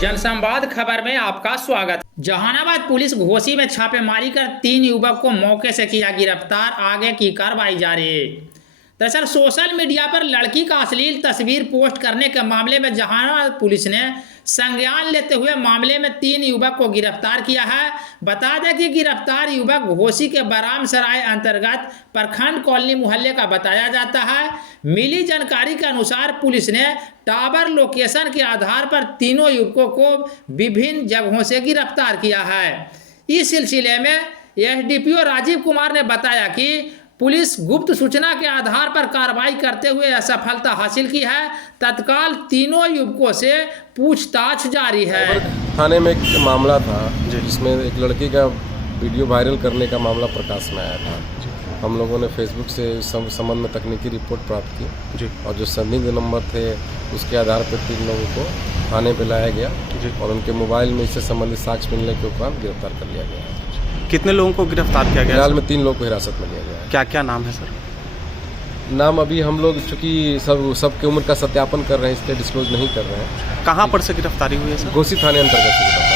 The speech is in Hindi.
जनसंवाद खबर में आपका स्वागत। जहानाबाद पुलिस घोसी में छापेमारी कर 3 युवक को मौके से किया गिरफ्तार। आगे की कार्रवाई जारी है। दरअसल सोशल मीडिया पर लड़की का अश्लील तस्वीर पोस्ट करने के मामले में जहानाबाद पुलिस ने संज्ञान लेते हुए मामले में 3 युवक को गिरफ्तार किया है। बता दें कि गिरफ्तार युवक घोसी के बराम सराय अंतर्गत प्रखंड कॉलोनी मोहल्ले का बताया जाता है। मिली जानकारी के अनुसार पुलिस ने टावर लोकेशन के आधार पर तीनों युवकों को विभिन्न जगहों से गिरफ्तार किया है। इस सिलसिले में एसडीपीओ राजीव कुमार ने बताया कि पुलिस गुप्त सूचना के आधार पर कार्रवाई करते हुए सफलता हासिल की है। तत्काल तीनों युवकों से पूछताछ जारी है। थाने में एक मामला था जिसमें एक लड़की का वीडियो वायरल करने का मामला प्रकाश में आया था। हम लोगों ने फेसबुक से इस संबंध में तकनीकी रिपोर्ट प्राप्त की जी, और जो संदिग्ध नंबर थे उसके आधार पर 3 लोगों को थाने पर लाया गया जी, और उनके मोबाइल में इससे संबंधित साक्ष्य मिलने के उपरांत गिरफ्तार कर लिया गया। कितने लोगों को गिरफ्तार किया गया? फिलहाल में 3 लोगों को हिरासत में लिया गया है। क्या क्या नाम है सर? नाम अभी हम लोग चूँकि सबकी उम्र का सत्यापन कर रहे हैं, इसलिए डिस्क्लोज नहीं कर रहे हैं। कहाँ पर से गिरफ्तारी हुई है सर? घोसी थाने अंतर्गत।